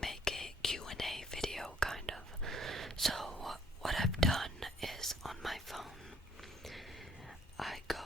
make a Q&A video, kind of. So what I've done is on my phone, I go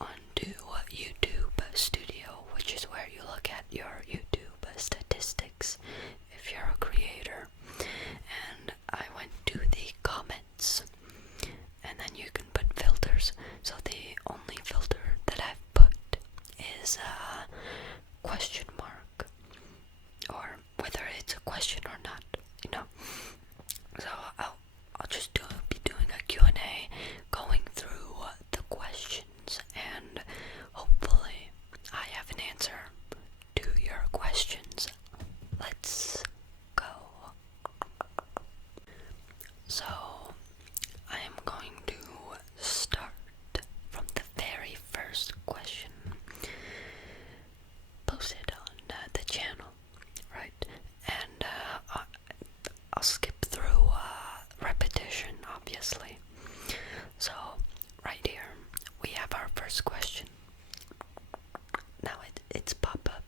onto YouTube Studio, which is where you look at your YouTube statistics if you're a creator. And I went to the comments, and then you can put filters. So the only filter that I've put is a question mark, or whether it's a question or not, you know. So I'll just be doing a Q&A, going through the questions, and hopefully I have an answer to your questions. Let's go. So I am going to start from the very first question posted on the channel, right? And I'll skip through repetition, obviously. So right here we have our first question. Now it's popped up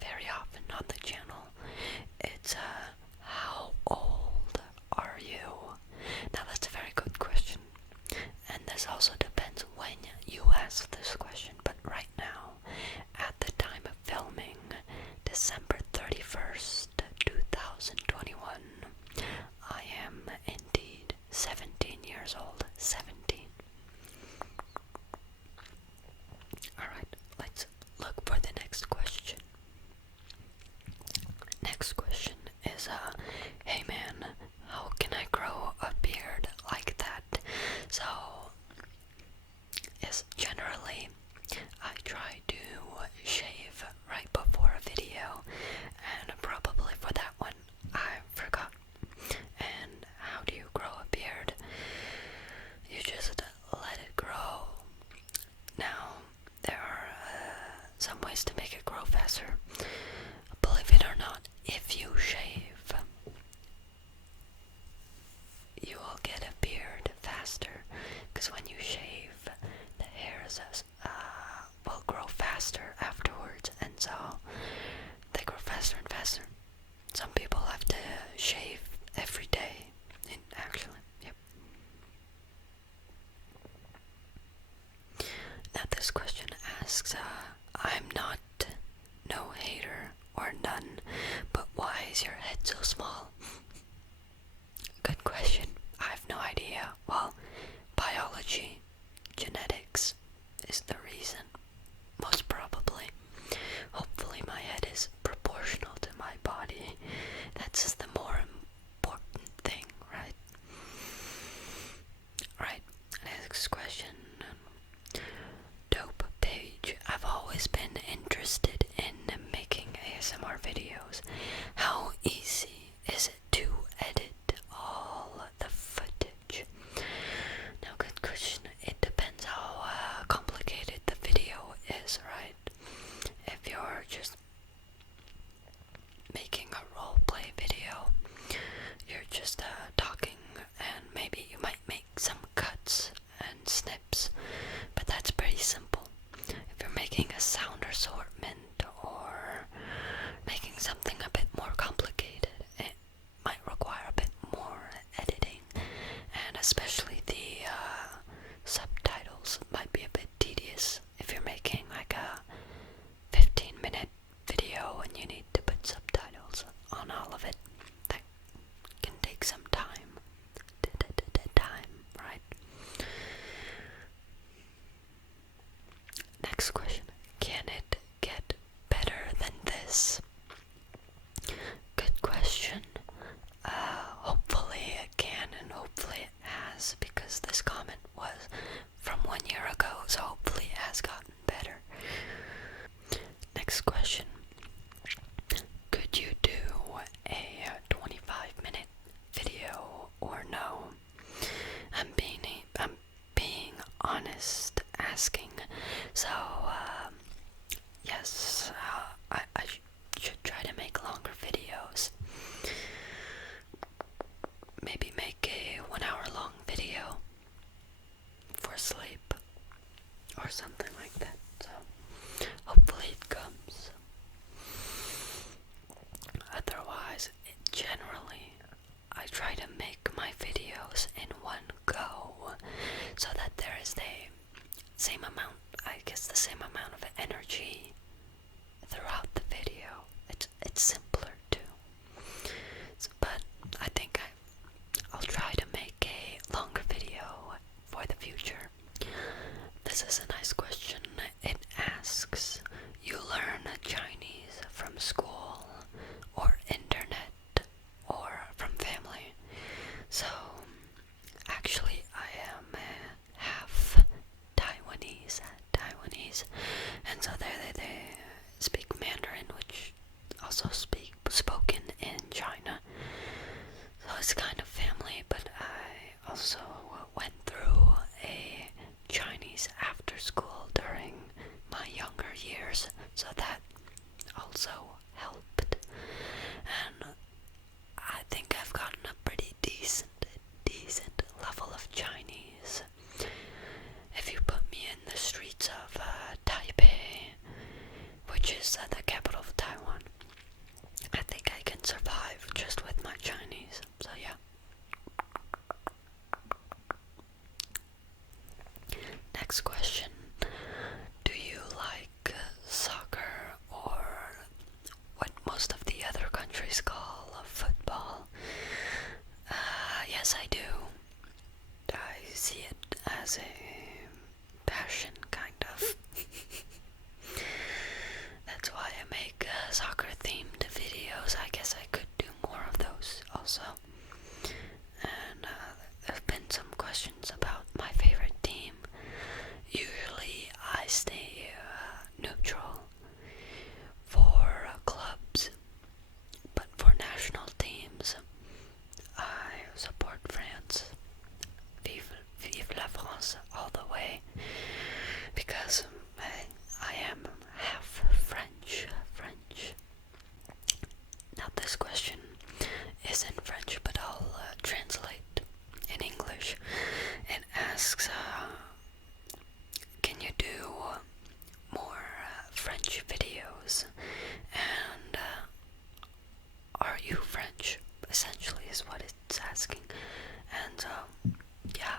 very often on the channel. It's how old are you? Now that's a very good question, and this also depends when you ask this question, but right now, at the time of filming, December 31st, 2021, I am indeed 17 years old. 17. Alright, let's look for the next question. Next question is, hey man, how can I grow a beard like that? So, yes, generally, I try to shave right before a video, and probably for that one, I forgot. And how do you grow a beard? You just let it grow. Now, there are some ways to make it grow faster. Believe it or not, if you shave, you will get a beard faster, because when you shave, the hairs will grow faster afterwards, and so they grow faster and faster. Some people have to shave every day, actually, yep. Now this question asks, I'm not no hater or none, but why is your head so small? Good question. I have no idea. Well, biology, genetics is the reason. Most probably. Hopefully my head is proportional to my body. That's the more important thing, right? Right. Next question. Dope page. I've always been interested in making ASMR videos. How easy is it to edit all the footage? Now, good question. It depends how complicated the video is, right? If you're just making a roleplay video, you're just talking, and maybe you might make some cuts and snips, but that's pretty simple. If you're making a sound assortment or making something a bit more complicated, it might require a bit more editing, and especially the subtitles might be a bit tedious if you're making like a 15-minute video and you need to put subtitles on all of it. That can take some time. Right? Next question. Can it get better than this? Good question. Hopefully it can, and hopefully it has, because this comment was from 1 year ago, so hopefully it has gotten better. Next question. Could you do a 25-minute video or no? I'm being honest asking. So yes, I should try to make longer videos. Maybe make a 1 hour long video for sleep or something like that. So hopefully it comes. soccer themed videos. I guess I could do more of those also. And there have been some questions about my favorite team. Usually I stay neutral for clubs, but for national teams I support France. Vive la France all the way, because I am half French. Now this question is in French, but I'll translate in English. It asks, can you do more French videos? And are you French? Essentially is what it's asking. And yeah,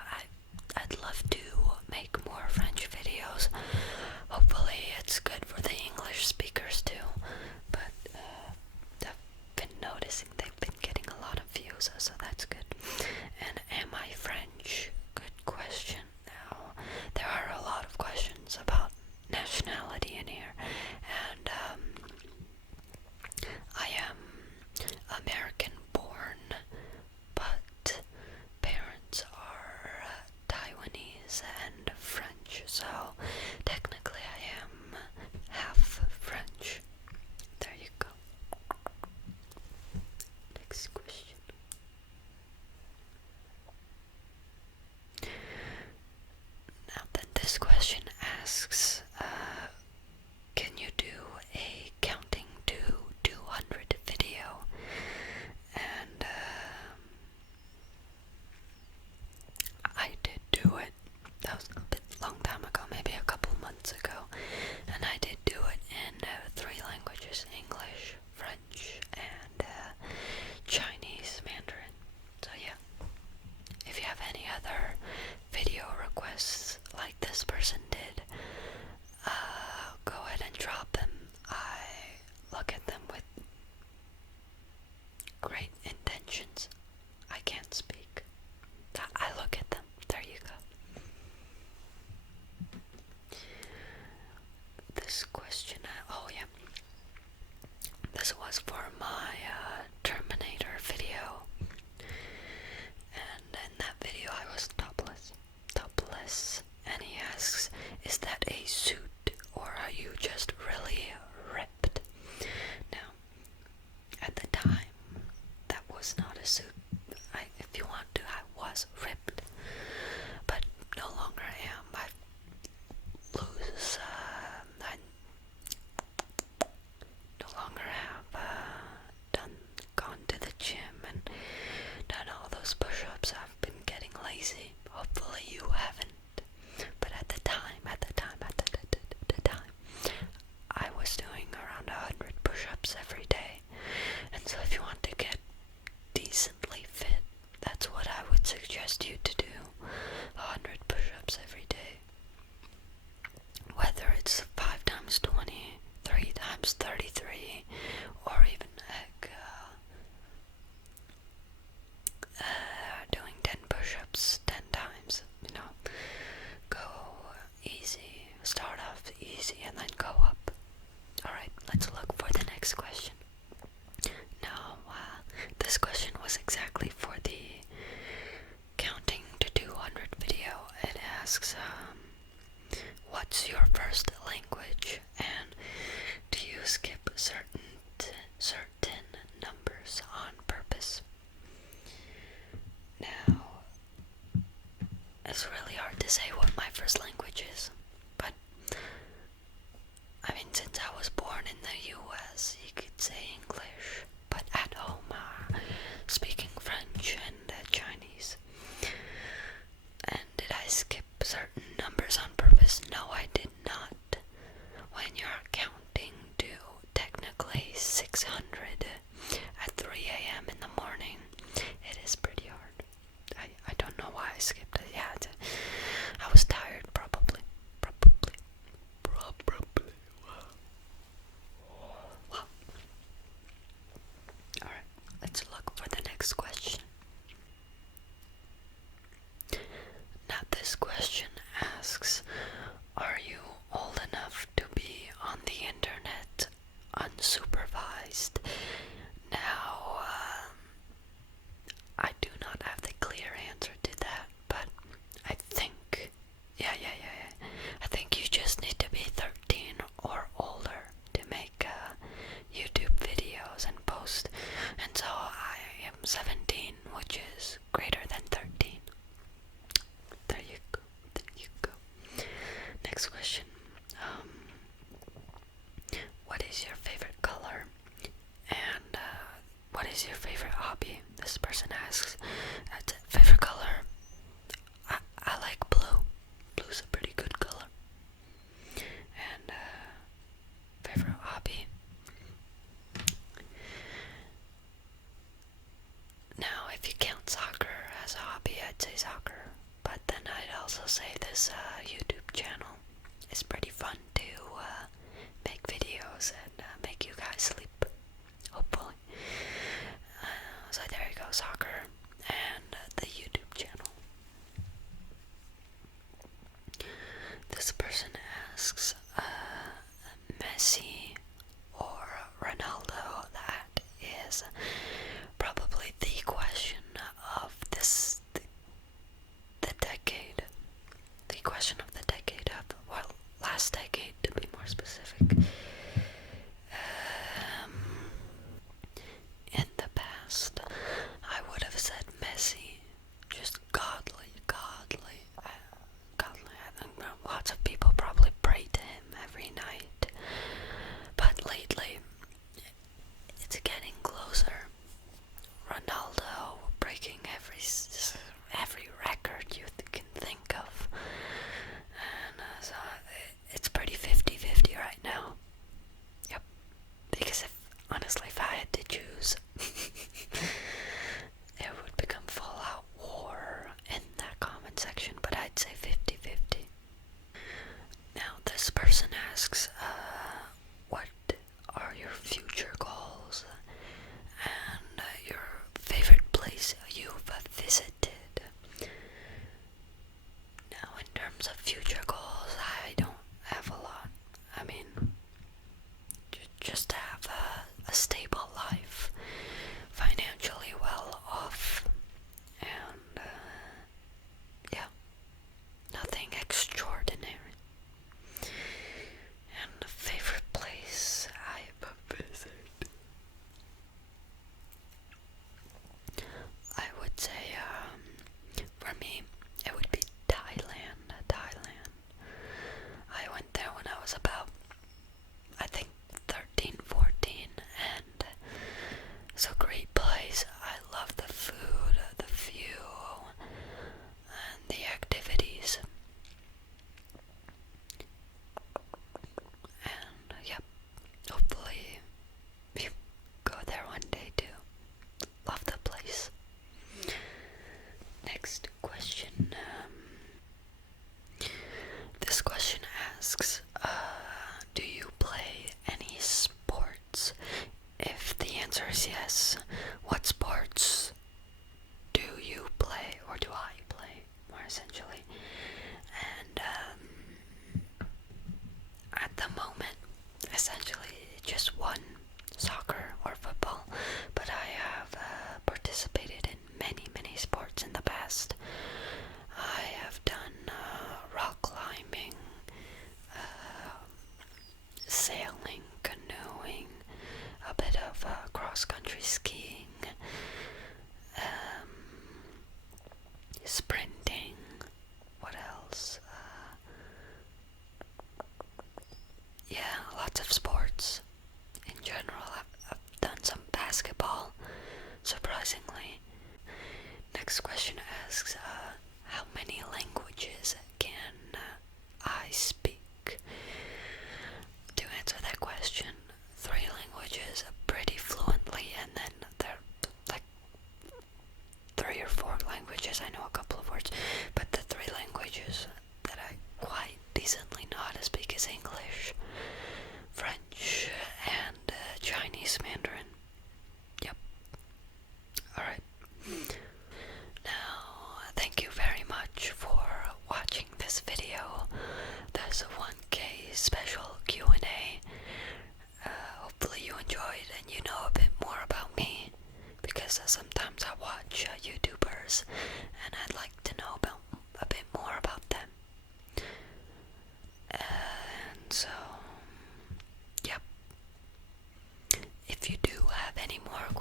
I'd love to make more French videos. Hopefully it's good for the English speakers too. But I've been noticing they've been getting a lot of views, so that's good. And am I French? Good question. Now, there are a lot of questions about nationality in here, and I am American born, but parents are Taiwanese and French, so technically I am half French. There you go. Next question. Now then, this question asks, can you do a counting to 200 video? And I did do it. That was a bit long time ago, maybe a couple months ago. And I did do it in 3 languages: English, French, and Chinese Mandarin. So yeah, if you have any other video requests like this person did, go ahead and drop them. I look at them with great intentions. I can't speak. I look at them. There you go. This question, oh yeah, this was for my Terminator video, and in that video I was topless, and he asks, is that a suit or are you just really ripped? Now, at the time, that was not a suit. If you want to, I was ripped, but no longer am. I no longer have gone to the gym and done all those push-ups. I've been getting lazy. Hopefully you haven't. But at the time, I was doing around 100 push-ups every day. And so if you want to get decently fit, that's what I would suggest you to do. 100 push-ups every day. Whether it's 5 times 20, 3 times 33, or even doing 10 push-ups 10 times, go easy, start off easy and then go up. Alright, let's look for the next question. Now, this question was exactly for the counting to 200 video. It asks, what's your first language, and do you skip certain numbers on purpose? Now, it's really hard to say what my first language is, but I mean, since I was born in the US, you could say surprised. Now, I do not have the clear answer to that, but I think, yeah. I think you just need to be 13 or older to make YouTube videos and post. And so I am 17, which is greater than 13. There you go. Next question. What is your favorite color? And what is your favorite hobby? This person asks. Favorite color? I like blue. Blue's a pretty good color. And favorite hobby? Now, if you count soccer as a hobby, I'd say soccer. But then I'd also say this YouTube channel is pretty fun to make videos and make you guys sleep, hopefully. So there you go, soccer and the YouTube channel. This person asks, Messi or Ronaldo? That is probably the question of the decade. The question of the decade last decade to be more specific. In the past, I would have said Messi. Just godly. I think lots of people probably pray to him every night. But lately, it's getting closer. Ronaldo breaking every record you can think of. And so it's pretty 50-50 right now. Yep. Because honestly, if I had to choose, it would become full-out war in that comment section, but I'd say 50-50. Now, this person asks, what are your future goals and your favorite place you've visited? Now, in terms of future goals, I don't have a lot. I mean, just to have a stable life, financially well off, and yeah, nothing extraordinary. And a favorite place I've visited, I would say, for me, it would be Thailand. I went there when I was about, I think, 13, 14, and it's a great place. I love the food, the view, and the activities. And yep, hopefully you go there one day too. Love the place. Next question. This question asks, do you play any sports? If the answer is yes, what sports do you play, or do I play, more essentially? And at the moment, essentially just one, soccer or football, but I have participated in many sports in the past. I have done rock climbing, sailing, canoeing, a bit of cross-country skiing,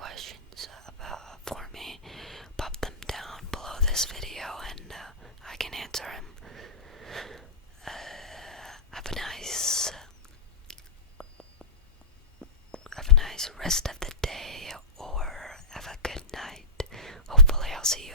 questions for me, pop them down below this video and I can answer them. Have a nice rest of the day, or have a good night. Hopefully I'll see you